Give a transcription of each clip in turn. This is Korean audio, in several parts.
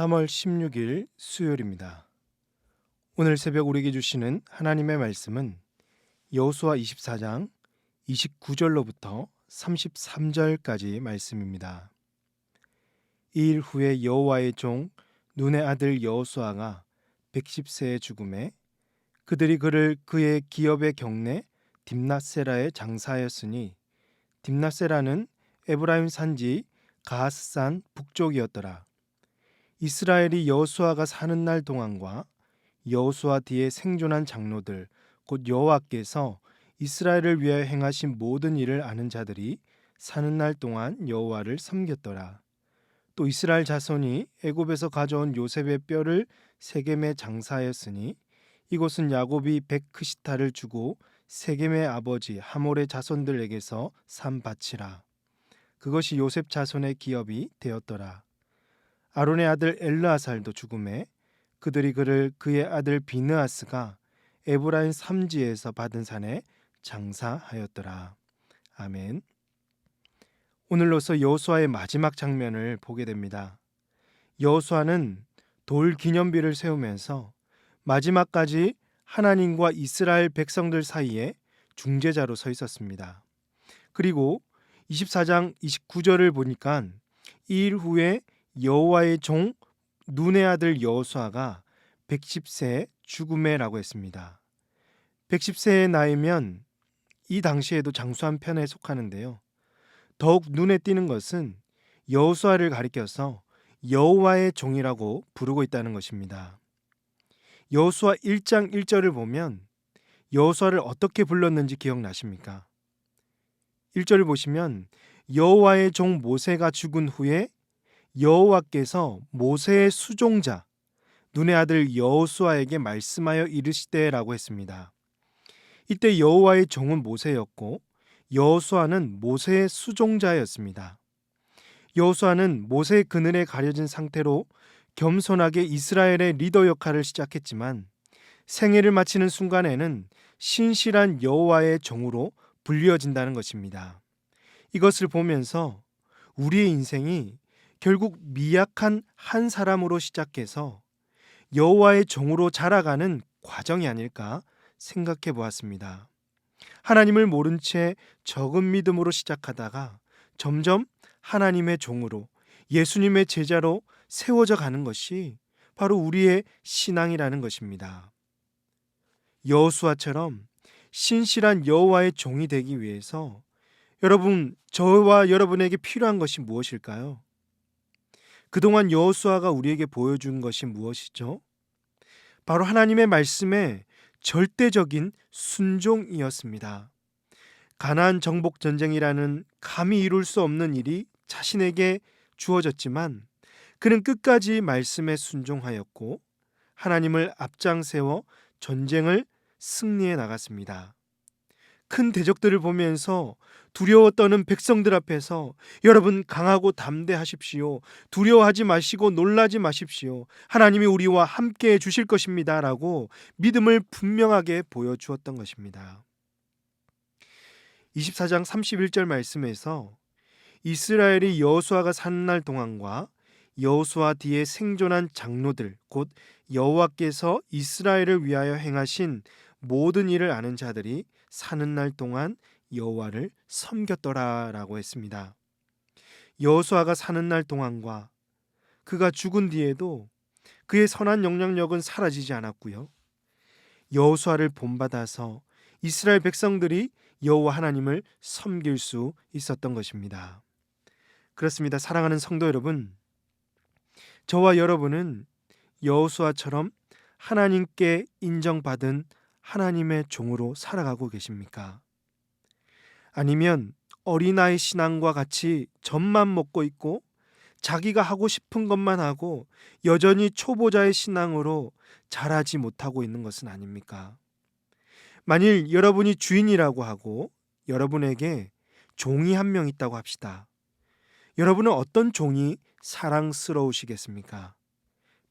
3월 16일 수요일입니다. 오늘 새벽 우리에게 주시는 하나님의 말씀은 여호수아 24장 29절로부터 33절까지 말씀입니다. 이 일 후에 여호와의 종 눈의 아들 여호수아가 110세에 죽음에 그들이 그를 그의 기업의 경내 딥낫세라에 장사하였으니 딥낫세라는 에브라임 산지 가하스산 북쪽이었더라. 이스라엘이 여호수아가 사는 날 동안과 여호수아 뒤에 생존한 장로들 곧 여호와께서 이스라엘을 위하여 행하신 모든 일을 아는 자들이 사는 날 동안 여호와를 섬겼더라. 또 이스라엘 자손이 애굽에서 가져온 요셉의 뼈를 세겜에 장사하였으니 이곳은 야곱이 백크시타를 주고 세겜의 아버지 하몰의 자손들에게서 산 밭이라. 그것이 요셉 자손의 기업이 되었더라. 아론의 아들 엘르아살도 죽음에 그들이 그를 그의 아들 비느하스가 에브라임 삼지에서 받은 산에 장사하였더라. 아멘. 오늘로서 여호수아의 마지막 장면을 보게 됩니다. 여호수아는 돌 기념비를 세우면서 마지막까지 하나님과 이스라엘 백성들 사이에 중재자로 서 있었습니다. 그리고 24장 29절을 보니까 이 일 후에 여호와의 종 눈의 아들 여호수아가 110세 죽음에라고 했습니다. 110세의 나이면 이 당시에도 장수한 편에 속하는데요. 더욱 눈에 띄는 것은 여호수아를 가리켜서 여호와의 종이라고 부르고 있다는 것입니다. 여호수아 1장 1절을 보면 여호수아를 어떻게 불렀는지 기억나십니까? 1절을 보시면 여호와의 종 모세가 죽은 후에 여호와께서 모세의 수종자 눈의 아들 여호수아에게 말씀하여 이르시되라고 했습니다. 이때 여호와의 종은 모세였고 여호수아는 모세의 수종자였습니다. 여호수아는 모세의 그늘에 가려진 상태로 겸손하게 이스라엘의 리더 역할을 시작했지만 생애를 마치는 순간에는 신실한 여호와의 종으로 불리어진다는 것입니다. 이것을 보면서 우리의 인생이 결국 미약한 한 사람으로 시작해서 여호와의 종으로 자라가는 과정이 아닐까 생각해 보았습니다. 하나님을 모른 채 적은 믿음으로 시작하다가 점점 하나님의 종으로 예수님의 제자로 세워져 가는 것이 바로 우리의 신앙이라는 것입니다. 여호수아처럼 신실한 여호와의 종이 되기 위해서 여러분, 저와 여러분에게 필요한 것이 무엇일까요? 그동안 여호수아가 우리에게 보여준 것이 무엇이죠? 바로 하나님의 말씀에 절대적인 순종이었습니다. 가나안 정복 전쟁이라는 감히 이룰 수 없는 일이 자신에게 주어졌지만 그는 끝까지 말씀에 순종하였고 하나님을 앞장세워 전쟁을 승리해 나갔습니다. 큰 대적들을 보면서 두려워 떠는 백성들 앞에서 여러분 강하고 담대하십시오. 두려워하지 마시고 놀라지 마십시오. 하나님이 우리와 함께 해 주실 것입니다. 라고 믿음을 분명하게 보여주었던 것입니다. 24장 31절 말씀에서 이스라엘이 여호수아가 사는 날 동안과 여호수아 뒤에 생존한 장로들 곧 여호와께서 이스라엘을 위하여 행하신 모든 일을 아는 자들이 사는 날 동안 여호와를 섬겼더라라고 했습니다. 여호수아가 사는 날 동안과 그가 죽은 뒤에도 그의 선한 영향력은 사라지지 않았고요. 여호수아를 본받아서 이스라엘 백성들이 여호와 하나님을 섬길 수 있었던 것입니다. 그렇습니다. 사랑하는 성도 여러분, 저와 여러분은 여호수아처럼 하나님께 인정받은 하나님의 종으로 살아가고 계십니까? 아니면 어린아이 신앙과 같이 젖만 먹고 있고 자기가 하고 싶은 것만 하고 여전히 초보자의 신앙으로 자라지 못하고 있는 것은 아닙니까? 만일 여러분이 주인이라고 하고 여러분에게 종이 한 명 있다고 합시다. 여러분은 어떤 종이 사랑스러우시겠습니까?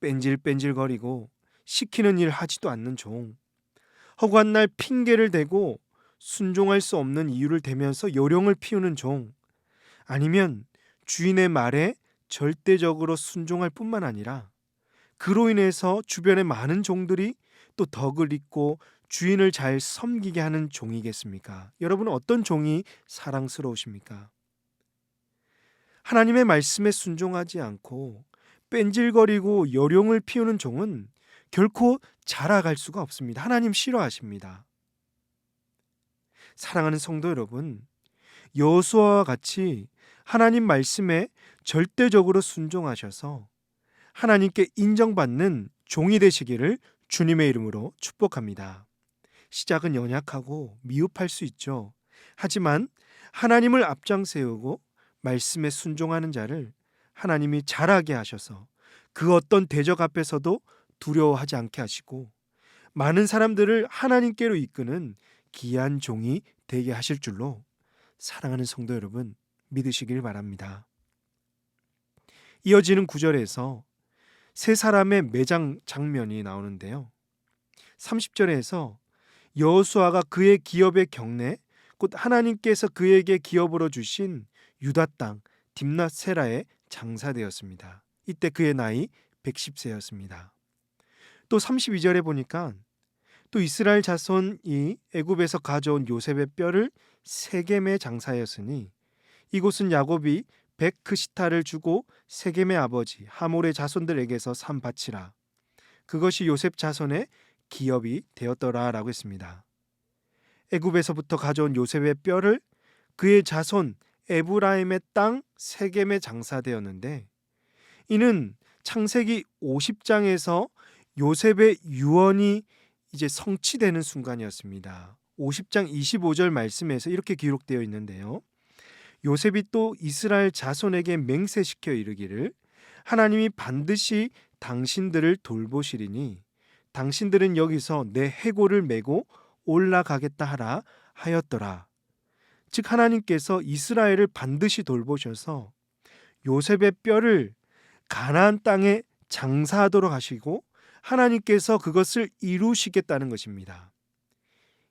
뺀질뺀질거리고 시키는 일 하지도 않는 종, 허구한 날 핑계를 대고 순종할 수 없는 이유를 대면서 요령을 피우는 종, 아니면 주인의 말에 절대적으로 순종할 뿐만 아니라 그로 인해서 주변의 많은 종들이 또 덕을 잇고 주인을 잘 섬기게 하는 종이겠습니까? 여러분은 어떤 종이 사랑스러우십니까? 하나님의 말씀에 순종하지 않고 뺀질거리고 요령을 피우는 종은 결코 자라갈 수가 없습니다. 하나님 싫어하십니다. 사랑하는 성도 여러분, 여호수아와 같이 하나님 말씀에 절대적으로 순종하셔서 하나님께 인정받는 종이 되시기를 주님의 이름으로 축복합니다. 시작은 연약하고 미흡할 수 있죠. 하지만 하나님을 앞장 세우고 말씀에 순종하는 자를 하나님이 잘하게 하셔서 그 어떤 대적 앞에서도 두려워하지 않게 하시고 많은 사람들을 하나님께로 이끄는 귀한 종이 되게 하실 줄로 사랑하는 성도 여러분 믿으시길 바랍니다. 이어지는 구절에서 세 사람의 매장 장면이 나오는데요. 30절에서 여호수아가 그의 기업의 경내 곧 하나님께서 그에게 기업으로 주신 유다 땅 딥낫세라에 장사되었습니다. 이때 그의 나이 110세였습니다. 또 32절에 보니까 또 이스라엘 자손이 애굽에서 가져온 요셉의 뼈를 세겜에 장사하였으니 이곳은 야곱이 백크시타를 주고 세겜의 아버지 하몰의 자손들에게서 산 밭이라. 그것이 요셉 자손의 기업이 되었더라라고 했습니다. 애굽에서부터 가져온 요셉의 뼈를 그의 자손 에브라임의 땅 세겜에 장사되었는데 이는 창세기 50장에서 요셉의 유언이 이제 성취되는 순간이었습니다. 50장 25절 말씀에서 이렇게 기록되어 있는데요. 요셉이 또 이스라엘 자손에게 맹세시켜 이르기를 하나님이 반드시 당신들을 돌보시리니 당신들은 여기서 내 해골을 메고 올라가겠다 하라 하였더라. 즉 하나님께서 이스라엘을 반드시 돌보셔서 요셉의 뼈를 가나안 땅에 장사하도록 하시고 하나님께서 그것을 이루시겠다는 것입니다.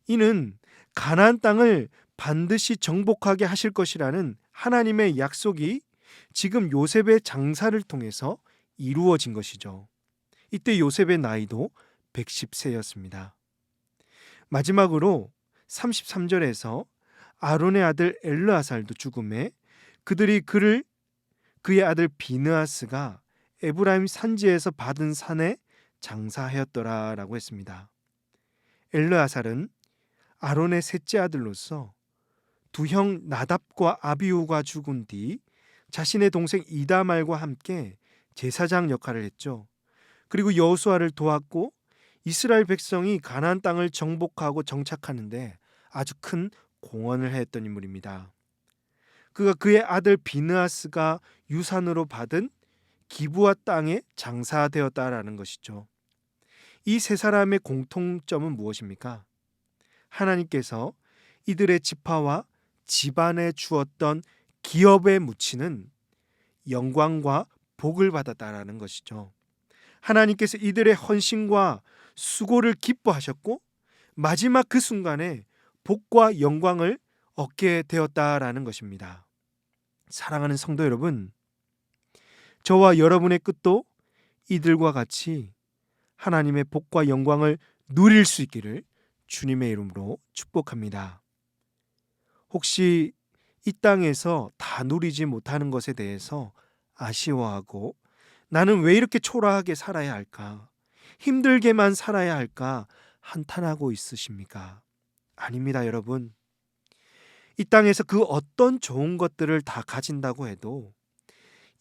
이는 가나안 땅을 반드시 정복하게 하실 것이라는 하나님의 약속이 지금 요셉의 장사를 통해서 이루어진 것이죠. 이때 요셉의 나이도 110세였습니다. 마지막으로 33절에서 아론의 아들 엘르아살도 죽음에 그들이 그의 아들 비느하스가 에브라임 산지에서 받은 산에 장사하였더라라고 했습니다. 엘르아살은 아론의 셋째 아들로서 두 형 나답과 아비후가 죽은 뒤 자신의 동생 이다말과 함께 제사장 역할을 했죠. 그리고 여호수아를 도왔고 이스라엘 백성이 가나안 땅을 정복하고 정착하는데 아주 큰 공헌을 했던 인물입니다. 그가 그의 아들 비느하스가 유산으로 받은 기브아 땅에 장사되었다라는 것이죠. 이 세 사람의 공통점은 무엇입니까? 하나님께서 이들의 지파와 집안에 주었던 기업에 묻히는 영광과 복을 받았다라는 것이죠. 하나님께서 이들의 헌신과 수고를 기뻐하셨고 마지막 그 순간에 복과 영광을 얻게 되었다라는 것입니다. 사랑하는 성도 여러분, 저와 여러분의 끝도 이들과 같이 하나님의 복과 영광을 누릴 수 있기를 주님의 이름으로 축복합니다. 혹시 이 땅에서 다 누리지 못하는 것에 대해서 아쉬워하고 나는 왜 이렇게 초라하게 살아야 할까? 힘들게만 살아야 할까? 한탄하고 있으십니까? 아닙니다, 여러분. 이 땅에서 그 어떤 좋은 것들을 다 가진다고 해도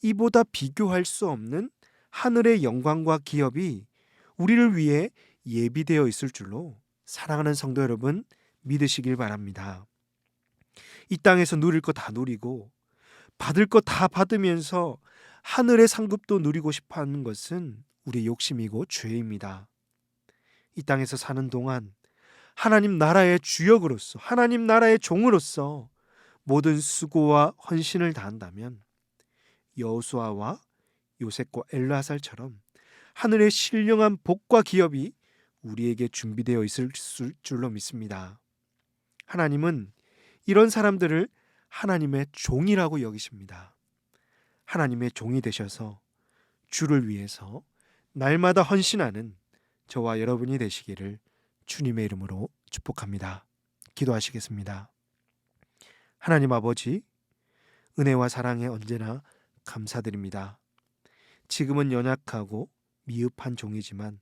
이보다 비교할 수 없는 하늘의 영광과 기업이 우리를 위해 예비되어 있을 줄로 사랑하는 성도 여러분 믿으시길 바랍니다. 이 땅에서 누릴 거 다 누리고 받을 거 다 받으면서 하늘의 상급도 누리고 싶어 하는 것은 우리의 욕심이고 죄입니다. 이 땅에서 사는 동안 하나님 나라의 주역으로서 하나님 나라의 종으로서 모든 수고와 헌신을 다한다면 여호수아와 요셉과 엘르아살처럼 하늘의 신령한 복과 기업이 우리에게 준비되어 있을 줄로 믿습니다. 하나님은 이런 사람들을 하나님의 종이라고 여기십니다. 하나님의 종이 되셔서 주를 위해서 날마다 헌신하는 저와 여러분이 되시기를 주님의 이름으로 축복합니다. 기도하시겠습니다. 하나님 아버지, 은혜와 사랑에 언제나 감사드립니다. 지금은 연약하고 미흡한 종이지만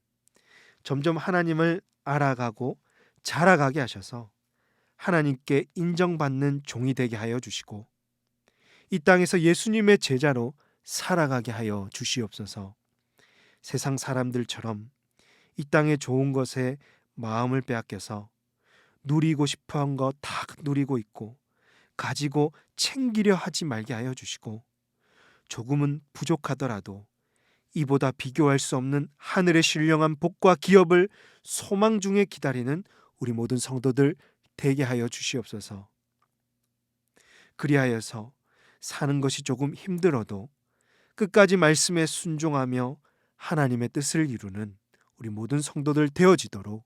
점점 하나님을 알아가고 자라가게 하셔서 하나님께 인정받는 종이 되게 하여 주시고 이 땅에서 예수님의 제자로 살아가게 하여 주시옵소서. 세상 사람들처럼 이 땅의 좋은 것에 마음을 빼앗겨서 누리고 싶어한 거 다 누리고 있고 가지고 챙기려 하지 말게 하여 주시고 조금은 부족하더라도 이보다 비교할 수 없는 하늘의 신령한 복과 기업을 소망 중에 기다리는 우리 모든 성도들 되게 하여 주시옵소서. 그리하여서 사는 것이 조금 힘들어도 끝까지 말씀에 순종하며 하나님의 뜻을 이루는 우리 모든 성도들 되어지도록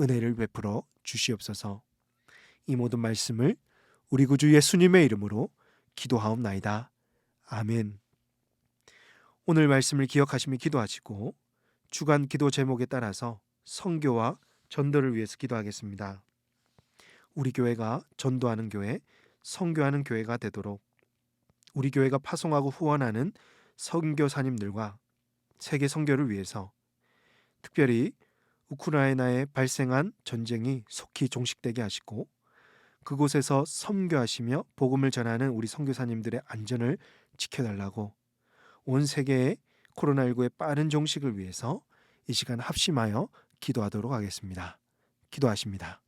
은혜를 베풀어 주시옵소서. 이 모든 말씀을 우리 구주 예수님의 이름으로 기도하옵나이다. 아멘. 오늘 말씀을 기억하시며 기도하시고 주간 기도 제목에 따라서 선교와 전도를 위해서 기도하겠습니다. 우리 교회가 전도하는 교회, 선교하는 교회가 되도록 우리 교회가 파송하고 후원하는 선교사님들과 세계 선교를 위해서 특별히 우크라이나에 발생한 전쟁이 속히 종식되게 하시고 그곳에서 선교하시며 복음을 전하는 우리 선교사님들의 안전을 지켜달라고 온 세계의 코로나19의 빠른 종식을 위해서 이 시간 합심하여 기도하도록 하겠습니다. 기도하십니다.